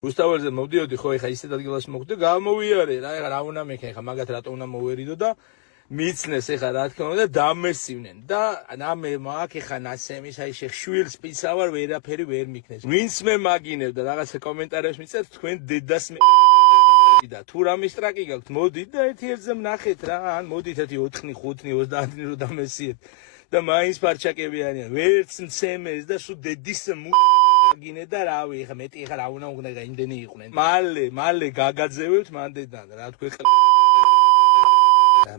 რუსთაველზე მოვდიოდი ხო ეხა ისეთ ადგილას მოხვდი გამოვიარე რა ეხა რა უნდა მექნა ეხა მაგათ რატო უნდა მოვერიდო და მიცნეს ეხა რა თქმა უნდა დამესივნენ და ნამე მაგ ეხა ნასემის აი შეხშვილს პიცავარ ვერაფერი ვერ მიქნეს ვინც მე მაგინებდა რაღაცა კომენტარებს მიწევთ თქვენ დედას და თუ რამის ტრაკი გაქვთ მოდით და ერთი ერთზე ვნახეთ რა ან მოდით ერთი 4-ნი 5-ნი 30-ნი რო დამესიეთ და მაინც პარჩაკები არიან ვერც მცემეს და სულ დედის გინე და რავი ეხა მეტი ეხა რა უნდა იმდენი იყვნენ მალე გაგაძევებთ მანდედან რა თქვი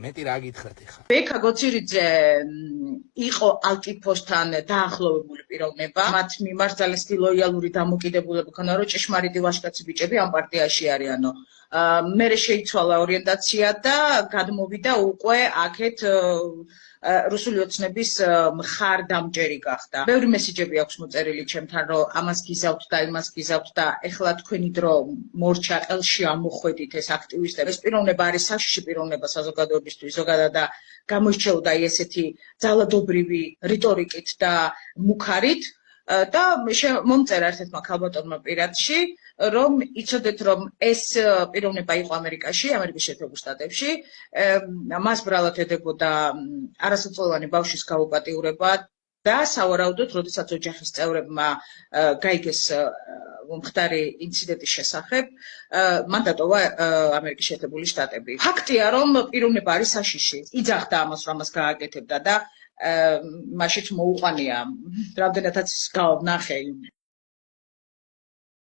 მეტი რა გითხრათ ეხა ბექა გოცირიძე იყო ალკიფოსთან დაახლოვებული პიროვნება მათ მიმართ ძალიან ლოიალური დამოკიდებულება ქონდა რომ ჭეშმარიტი ვაჟკაცი ბიჭები ამ პარტიაში არიანო მე შეიცვალა ორიენტაცია და გადმოვიდა უკვე აქეთ რუსული ოცნების მხარდამჭერი გახდა. ბევრი მესიჯები აქვს მოწერილი ჩემთან, რომ ამას გიზავთ და იმას გიზავთ და ეხლა თქვენი დრო მორჩა ყელში ამოხვედით ეს აქტივისტები. ეს პიროვნება არის საშიში პიროვნება საზოგადოებისთვის ზოგადად და გამოირჩეოდა ესეთი ძალადობრივი რიტორიკით და მუქარით და მომწერა ერთ-ერთმა ქალბატონმა პირადში რომ იცოდეთ რომ ეს პიროვნება იყო ამერიკაში, ამერიკის შეერთებულ შტატებში, მას ბრალად ედებოდა არასოწლოვანი ბავშვის გაუპატიურება და სავარაუდოდ, როდესაც ოჯახის წევრებმა გაიგეს მომხდარი ინციდენტის შესახებ, მან დატოვა ამერიკის შეერთებული შტატები. ფაქტია, რომ პიროვნება არის საშიში. იძახდა ამას, რომ ამას გააკეთებდა და მაშინ მოუყვანია, რამდენადაც გავვნახე